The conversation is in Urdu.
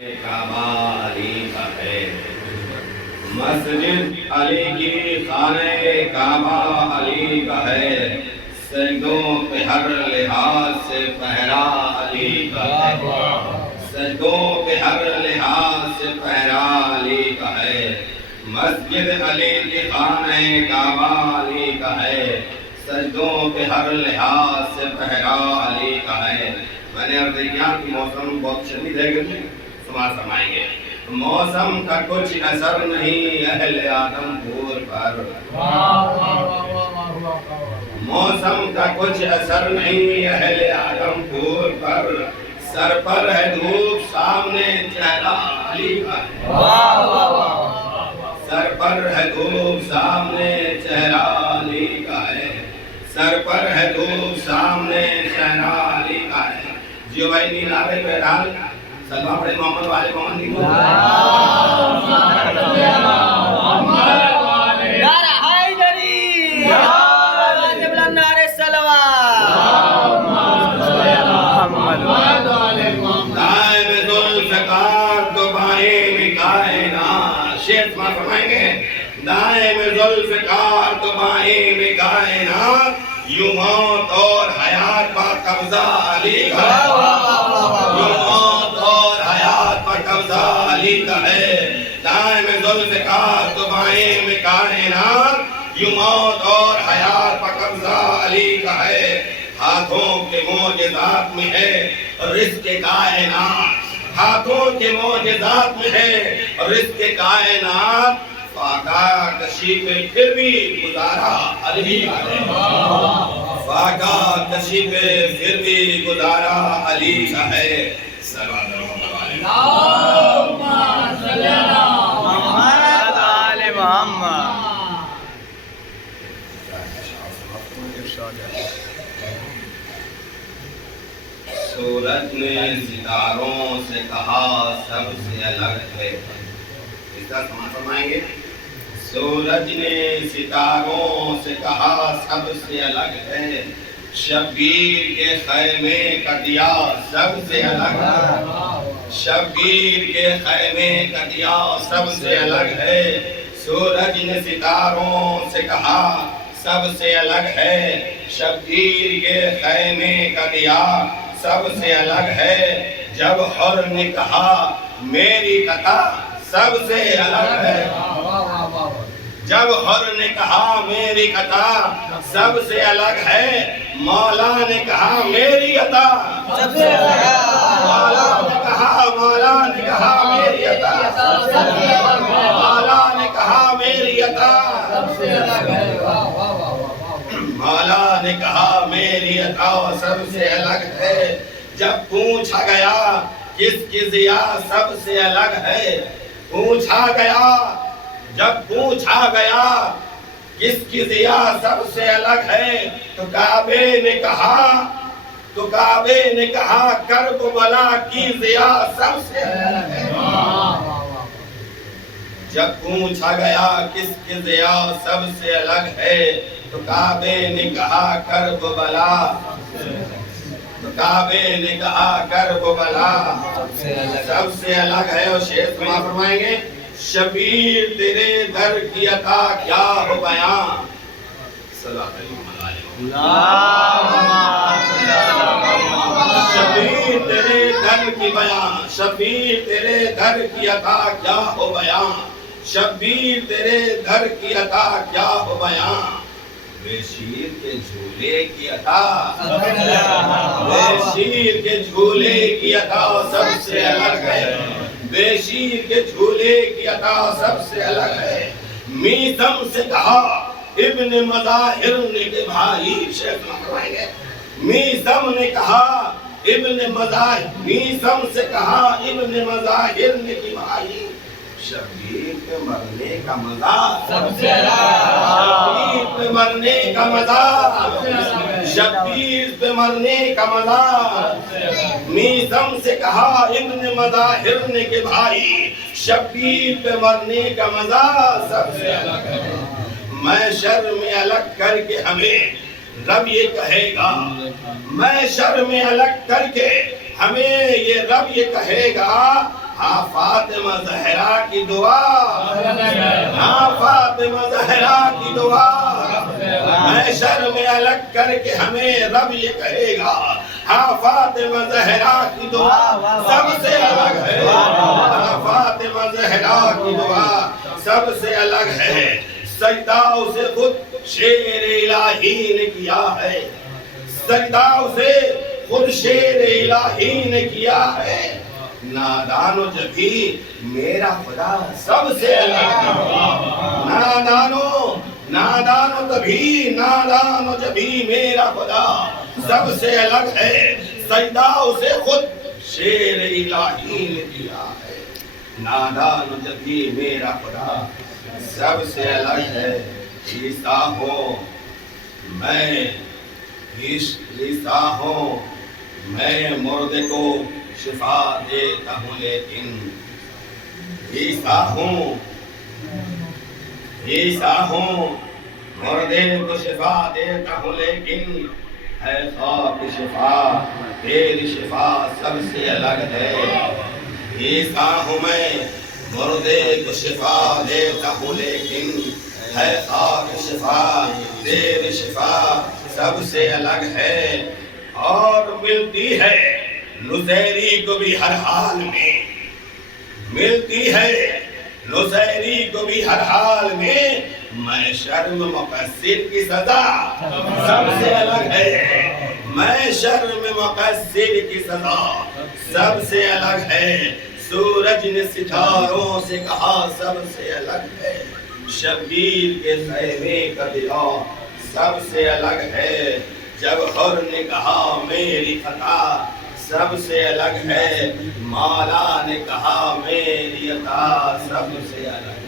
کعبہ علی کا ہے، مسجد علی کی خانہ کعبہ علی کا ہے، سجدوں پہ ہر لحاظ سے پہرا علی کا ہے، سجدوں پہ ہر لحاظ سے پہرا علی کا ہے، مسجد علی کی خانہ کعبہ علی کا ہے، سجدوں پہ ہر لحاظ سے پہرا علی کا ہے۔ میں نے عرض کیا کہ موسم بہت شدید ہے کہ فرمائیں گے موسم کا کچھ اثر نہیں اہل آدم پور پر، موسم کا کچھ اثر نہیں اہل آدم پور پر، سر پر ہے دھوپ سامنے چہرہ علی کا ہے، سر پر ہے دھوپ سامنے چہرہ علی کا ہے، سر پر ہے دھوپ سامنے چہرہ علی کا ہے۔ جو بھائی نیل آرے بہرحال سلوہ پڑھے محمد والے محمد نہیں بولے نعرہ حیدری واجب النعرہ سلوہ دائم ذوالفقار تو بائیں کائنات، شیخ فرمائیں گے دائم ذوالفقار تو بائیں کائنات، یوں موت اور حیات پر قبضہ علی کا ہے، یوں موت اور حیات پر قبضہ علی کا ہے، دائم ذوالفقار تو بائیں کائنات، یوں موت اور حیات پر قبضہ علی کا ہے۔ ہاتھوں کے معجزات میں ہے رزق کائنات، ہاتھوں کے معجزات میں ہے رزق کائنات، فاقہ کشی پہ پھر بھی گزارا علی کا ہے، فاقہ کشی پہ پھر بھی گزارا علی کا ہے۔ سلوات محمد آل محمد۔ سورج نے ستاروں سے کہا سب سے الگ ہے، اس کا سماعت فرمائیں گے۔ سورج نے ستاروں سے کہا سب سے الگ ہے، شبیر کے خیمے کا دیا سب سے الگ ہے، شبیر کے خیمے کا دیا سب سے الگ ہے، سورج نے ستاروں سے کہا سب سے الگ ہے، شبیر کے خیمے کا دیا سب سے الگ ہے، جب حر نے کہا میری قطع سب سے الگ ہے، جب حر نے کہا میری قطع سب سے الگ ہے، مولا نے کہا میری عطا سب سے الگ ہے، مولا نے کہا میری عطا، مولا نے کہا میری عطا، مولا نے کہا میری عطا سب سے الگ ہے، جب پوچھا گیا کس کی ضیا سب سے الگ ہے، پوچھا گیا جب پوچھا گیا کس کی ضیا سب سے الگ ہے، تو کعبے نے کہا کربلا کی ضیا سب سے الگ ہے، جب پوچھا گیا کس کی ضیا سب سے الگ ہے، تو کعبے نے کہا کربلا، تو کعبے نے کہا کربلا سب سے الگ ہے۔ اور شیخ سما فرمائیں گے شبیر تیرے در کی عطا کیا ہو بیان، شبیر تیرے در کی بیان، شبیر تیرے در کی عطا کیا ہو بیان، شبیر تیرے در کی عطا کیا ہو بیان، بے شیر کے جھولے کی عطا، بے شیر کے جھولے کی عطا سب سے الگ ہے، بے شیر کے جھولے کی عطا سب سے الگ ہے، میثم سے کہا ابن مظاہر نے کہ بھائی، شیخ فرمائیں گے میثم نے کہا ابن مظاہر، میثم سے کہا ابن مظاہر نے کہ بھائی شبیر پہ مرنے کا مزہ سب سے الگ، شبیر پہ مرنے کا مزہ، شبیر پہ مرنے کا مزہ، میثم سے کہا ابن مظاہر نے کہ بھائی شبیر پہ مرنے کا مزہ سب سے الگ ہے، میں شر میں الگ کر کے ہمیں رب یہ کہے گا، میں شر میں الگ کر کے ہمیں یہ رب یہ کہے گا، کی دعا، ہاں فاطمہ زہرا کی دعا، محشر میں الگ کر کے ہمیں رب یہ کہے گا، ہاں فاطمہ زہرا کی دعا سب سے الگ ہے، ہاں فاطمہ زہرا کی دعا سب سے الگ ہے۔ سجدہ اسے خود شیر الہی نے کیا ہے، سجدہ اسے خود شیر الہی نے کیا ہے۔ نادانو جبھی میرا خدا سب سے الگ ہے، نادانو جبھی میرا خدا سب سے الگ ہے۔ سجدہ اسے خود شیر الہی نے کیا ہے، نادانو جبھی میرا خدا سب سے الگ ہے۔ عیسیٰ ہوں میں مردے کو شفا دیتا ہوں، لیکن عیسیٰ ہوں مردے کو شفا دیتا ہوں، لیکن ہے خاک شفا تیری شفا سب سے الگ ہے۔ عیسیٰ ہوں میں مردے کو شفا دیتا ہوں، لیکن ہے خاک شفا تیری شفا سب سے الگ ہے۔ اور ملتی ہے نصیری کو بھی ہر حال میں، ملتی ہے نصیری کو بھی ہر حال میں، میں شرم مقصر کی سزا سب سے الگ ہے، میں شرم مقصر کی سزا سب سے الگ ہے۔ سورج نے ستاروں سے کہا سب سے الگ ہے، شبیر کے خیمے کا دلا سب سے الگ ہے، جب حر نے کہا میری خطا سب سے الگ ہے، مولا نے کہا میری عطا سب سے الگ ہے۔